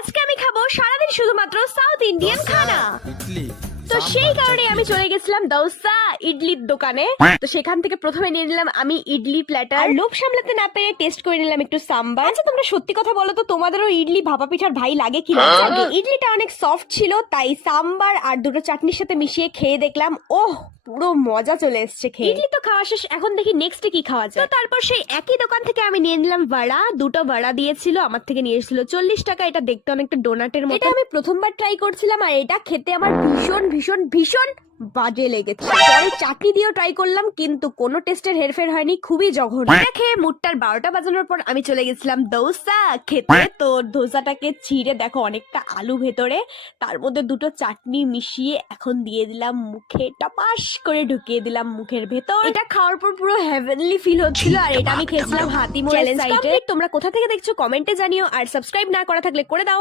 আজকে আমি খাবো সারাদিন শুধুমাত্র সাউথ ইন্ডিয়ান খানা। ইডলি তো সেই কারণে আমি চলে গেছিলাম দোসা ইডলির দোকানে। তো সেখান থেকে প্রথমে নিয়ে নিলাম আমি ইডলি প্ল্যাটার, লোভ সামলাতে না পেরে টেস্ট করে নিলাম একটু সাম্বার। আচ্ছা তোমরা সত্যি কথা বলো তো, তোমাদেরও ইডলি ভাপা পিঠার ভাই লাগে কি লাগে? আগে ইডলিটা অনেক সফট ছিল, তাই সাম্বার আর দুটো চাটনির সাথে মিশিয়ে খেয়ে দেখলাম, ওহ পুরো মজা চলে এসছে খেয়ে। ইডলি তো খাওয়া শেষ, এখন দেখি নেক্সটে কি খাওয়া যায়। তো তারপর সেই একই দোকান থেকে আমি নিয়ে নিলাম বড়া, দুটো বড়া দিয়েছিল, আমার থেকে নিয়ে এসেছিল 40 টাকা। এটা দেখতে অনেকটা ডোনাটের মতো। এটা আমি প্রথমবার ট্রাই করছিলাম আর এটা খেতে আমার ভীষণ ভীষণ ভীষণ বাজে লেগেছে। পরে চাটনি দিয়েও ট্রাই করলাম, কিন্তু কোনো টেস্টের হেরফের হয়নি, খুবই জঘন্য। এটা খেয়ে মুডটার 12টা বাজানোর পর আমি চলে গেছিলাম দোসা খেতে। তো দোসাটাকে ছিঁড়ে দেখো অনেকটা আলু ভেতরে, তার মধ্যে দুটো চাটনি মিশিয়ে এখন দিয়ে দিলাম মুখে, টপাস করে ঢুকিয়ে দিলাম মুখের ভেতর। এটা খাওয়ার পর পুরো হেভেনলি ফিল হচ্ছিল। আর এটা আমি খেয়েছিলাম হাতি মোড়ের সাইডে। তোমরা কোথা থেকে দেখছো কমেন্টে জানিও, আর সাবস্ক্রাইব না করা থাকলে করে দাও।